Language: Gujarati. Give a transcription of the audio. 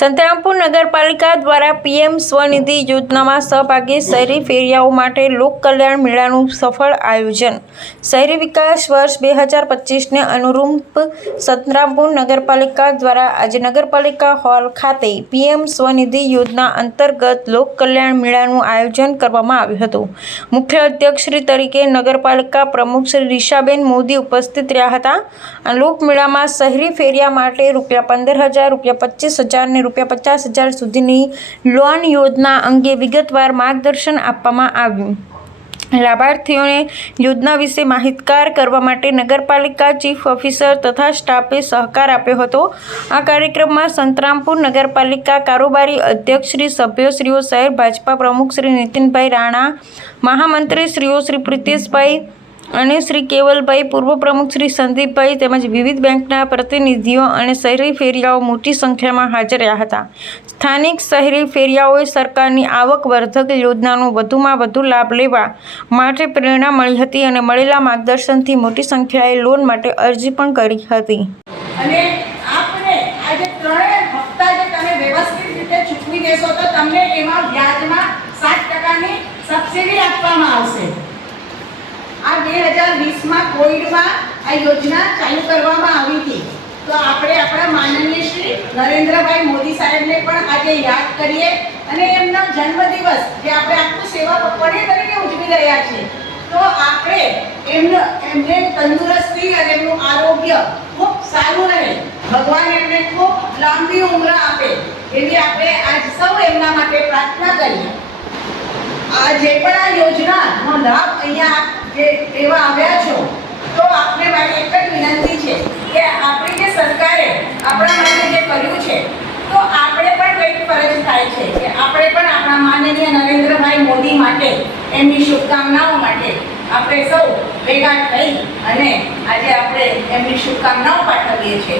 સંતરામપુર નગરપાલિકા દ્વારા પીએમ સ્વનિધિ યોજનામાં સહભાગી શહેરી ફેરિયાઓ માટે લોક કલ્યાણ મેળાનું સફળ આયોજન. શહેરી વિકાસ વર્ષ બે હજાર પચીસને અનુરૂપ સંતરામપુર નગરપાલિકા દ્વારા આજે નગરપાલિકા હોલ ખાતે પીએમ સ્વનિધિ યોજના અંતર્ગત લોક કલ્યાણ મેળાનું આયોજન કરવામાં આવ્યું હતું. મુખ્ય અધ્યક્ષશ્રી તરીકે નગરપાલિકા પ્રમુખ શ્રી રીશાબેન મોદી ઉપસ્થિત રહ્યા હતા. આ લોકમેળામાં શહેરી ફેરિયા માટે રૂપિયા પંદર હજાર, રૂપિયા પચીસ હજાર ને રૂપિયા પચાસ હજાર સુધીની લોન યોજના અંગે વિગતવાર માર્ગદર્શન આપવામાં આવ્યું. લાભાર્થીઓને યોજના વિશે માહિતગાર કરવા માટે નગરપાલિકા ચીફ ઓફિસર તથા સ્ટાફે સહકાર આપ્યો હતો. આ કાર્યક્રમમાં સંતરામપુર નગરપાલિકા કારોબારી અધ્યક્ષ શ્રી સભ્યશ્રીઓ શહેર ભાજપા પ્રમુખ શ્રી નીતિનભાઈ રાણા, મહામંત્રી શ્રીઓ શ્રી પ્રિતેશભાઈ અને શ્રી કેવલભાઈ, પૂર્વ પ્રમુખ શ્રી સંદીપભાઈ તેમજ વિવિધ બેંકના પ્રતિનિધિઓ અને શહેરી ફેરિયાઓ મોટી સંખ્યામાં હાજર રહ્યા હતા. સ્થાનિક શહેરી ફેરિયાઓએ સરકારની આવક વર્ધક યોજનાનો વધુમાં વધુ લાભ લેવા માટે પ્રેરણા મળી હતી અને મળેલા માર્ગદર્શનથી મોટી સંખ્યાએ લોન માટે અરજી પણ કરી હતી. તમને એમાં વ્યાજમાં સાત ટકાની સબસિડી આપવામાં આવશે આ બે હજાર વીસમાં કોવિડમાં આ યોજના ચાલુ કરવામાં આવી હતી. તો આપણે આપણા માનનીય શ્રી નરેન્દ્રભાઈ મોદી સાહેબને પણ આજે યાદ કરીએ અને એમનો જન્મદિવસ જે આપણે આખું સેવા પખવાડિયા તરીકે ઉજવી રહ્યા છીએ. તો આપણે એમનો, એમને તંદુરસ્તી અને એમનું આરોગ્ય ખૂબ સારું રહે. ભગવાન એમને ખૂબ લાંબી ઉંમર આપે એવી આપણે આજ સૌ એમના માટે પ્રાર્થના કરીએ. આ જે પણ આ યોજનાનો લાભ અહીંયા જે એવા આવ્યા છો, તો આપને મારી એક જ વિનંતી છે કે આપણી જે સરકારે આપણા માટે જે કર્યું છે, તો આપણે પણ કંઈક ફરજ થાય છે કે આપણે પણ આપણા માનનીય નરેન્દ્રભાઈ મોદી માટે, એમની શુભકામનાઓ માટે આપણે સૌ ભેગા થઈ અને આજે આપણે એમની શુભકામનાઓ પાઠવીએ છીએ.